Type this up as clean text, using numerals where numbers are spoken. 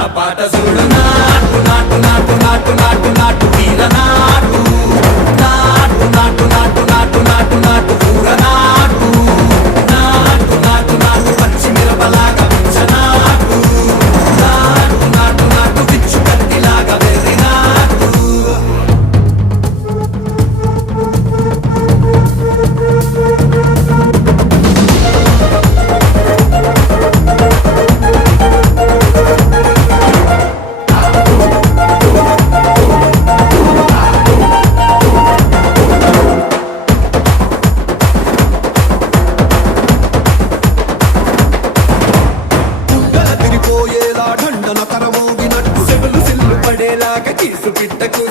ఆ పాట చూడు నాటు నాటు నాటు నాటు నాటు నాటు తీర నాటు నాటు నాటు నాటు నాటు నాటు నాటు కూర నాటు నాటు నాటు నాటు పచ్చి మిరపలాగా పిచ్చ నాటు నాటు నాటు నాటు పిచ్చు కత్తిలాగా వెర్రి నాటు తిరిపోయేలా ఢండన కరమోగినట్టు సెగలు సిల్లు పడేలాగా కీసు పిట్టకు